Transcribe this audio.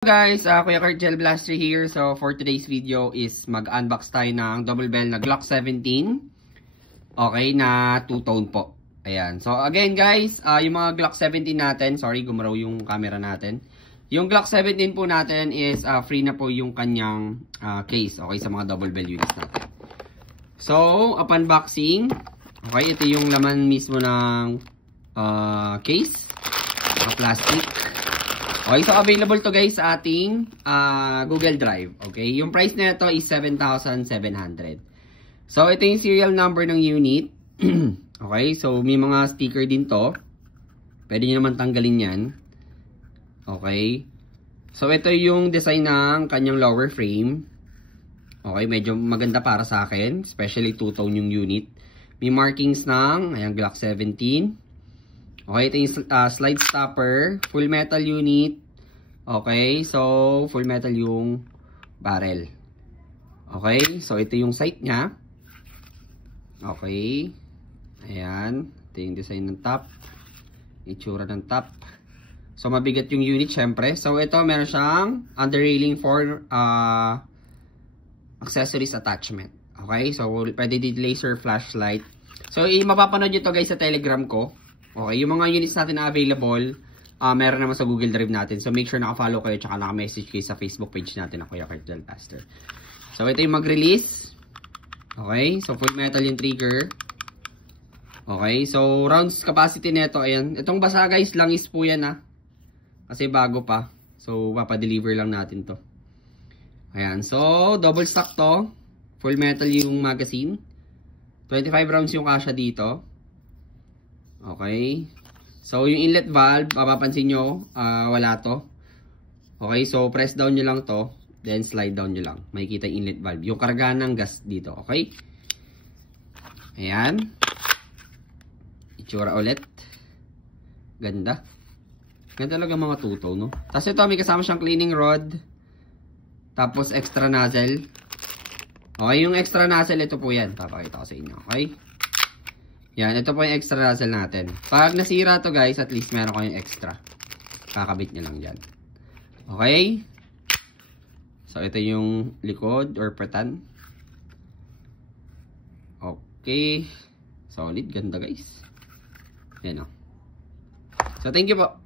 Guys, Kuya Kurt Gel Blaster here. So for today's video is mag-unbox tayo ng double bell na Glock 17. Okay, na two-tone po. Ayan. So again guys, yung mga Glock 17 natin, sorry gumaraw yung camera natin. Yung Glock 17 po natin is free na po yung kanyang case, okay, sa mga double bell units natin. So, upon unboxing, okay, ito yung laman mismo ng case, plastic. Okay, so available to guys sa ating Google Drive. Okay, yung price nito is 7,700. So, ito yung serial number ng unit. Okay, so may mga sticker din to. Pwede nyo naman tanggalin yan. Okay. So, ito yung design ng kanyang lower frame. Okay, medyo maganda para sa akin. Especially two-tone yung unit. May markings ng, ayan, Glock 17. Okay, ito yung slide stopper, full metal unit. Okay, so full metal yung barrel. Okay, so ito yung sight niya. Okay, ayan, ito yung design ng top, itsura ng top. So mabigat yung unit syempre. So ito meron siyang under railing for accessories attachment. Okay, so pwede din laser flashlight. So mapapanood nyo to guys sa Telegram ko. Okay, yung mga units natin na available, meron naman sa Google Drive natin. So, make sure naka-follow kayo tsaka naka-message kayo sa Facebook page natin na Kuya Kurt Gel Blaster. So, ito yung mag-release. Okay, so full metal yung trigger. Okay, so rounds capacity nito, ayan. Itong basa guys, langis po yan kasi bago pa. So, papadeliver lang natin to. Ayan, so double stock to. Full metal yung magazine. 25 rounds yung kasya dito. Okay. So, yung inlet valve, mapapansin nyo, wala to. Okay, so press down nyo lang to. Then slide down nyo lang. Makikita yung inlet valve. Yung kargahan ng gas dito. Okay. Ayan. Itsura ulit. Ganda. Ganda talaga mga tuto, no? Tapos ito, may kasama siyang cleaning rod. Tapos extra nozzle. Okay, yung extra nozzle, ito po yan. Papakita ko sa inyo. Okay. Yan, ito po yung extra nozzle natin. Pag nasira to guys, at least meron kayong extra. Kakabit nyo lang dyan. Okay? So, ito yung likod or petan. Okay. Solid. Ganda guys. Yan o. So, thank you po.